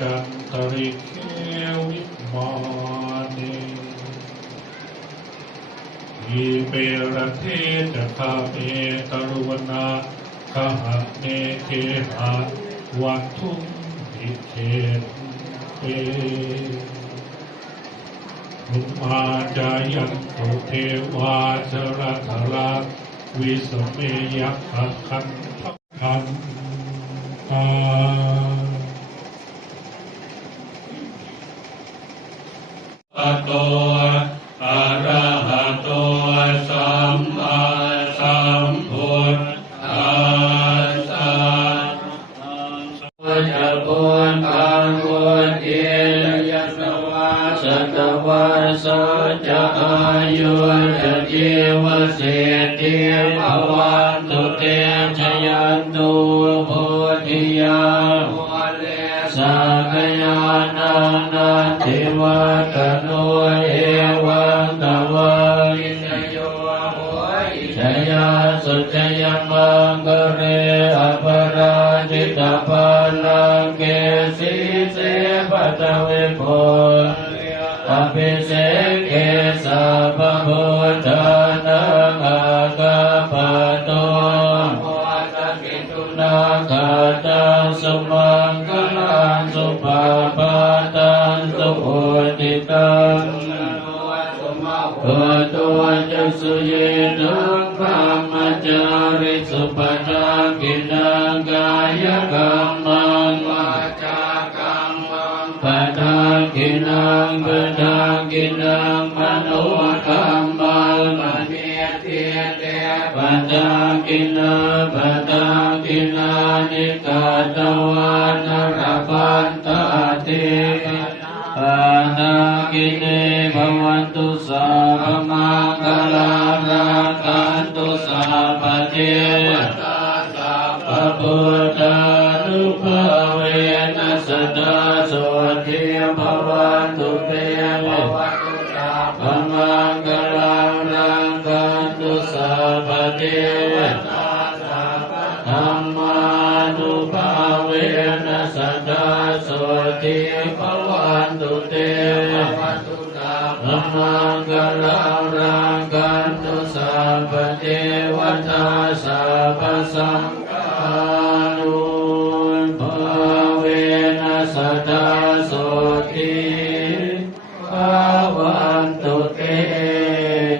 จันตริเควิมานิอิเปรเทจคาเมตรุวนาคหะเนเทหะวัตถุอิเทเตมุมาจายันตุเทวาจรัตระวิสเมยัคคันทันตาอะโตอะระหะโตสัมมาสัมพุทธัสสะจะปุญญังวุติยัสสวะสัตวะโสจะอายุจะจีวเศรษฐิภวันตุเตชยันตุโพธิยาสักยานันนันทิวัตโนเอวังตวะวิสโยโหชยาสุจยมังกเรอปราจิตปานังเกสีเสปัตเวโภอภิเสกเกสัพพพุทธานังอากาปะโตนาคาตังสุมังคลังสุภาปาตังสุโหติตังเปิดตัวจักสุเยตุพระมจาริสุปทังกินังกายกรรมังวาจากรรมังปทังกินังปทังกินังมโนกรรมังมณีเทเตปทังกินังปทังกินังนิกาตวานรพันตเตปนากิเนภวันตุสัพพมังคลังรักขันตุสัพพเทวตาสัพพพุทธานุภาเวนัสสตาโสทิภวันตุเตภวันตุสัพพมังคลังรักขันตุสัพพเทวตาสัพพธัมมานุภาเวนัสสตาโสทิภวันตุเตธัมมังคลังรักขันตุสัพพเทวตาสัพพสังฆานุภาเวนัสสตา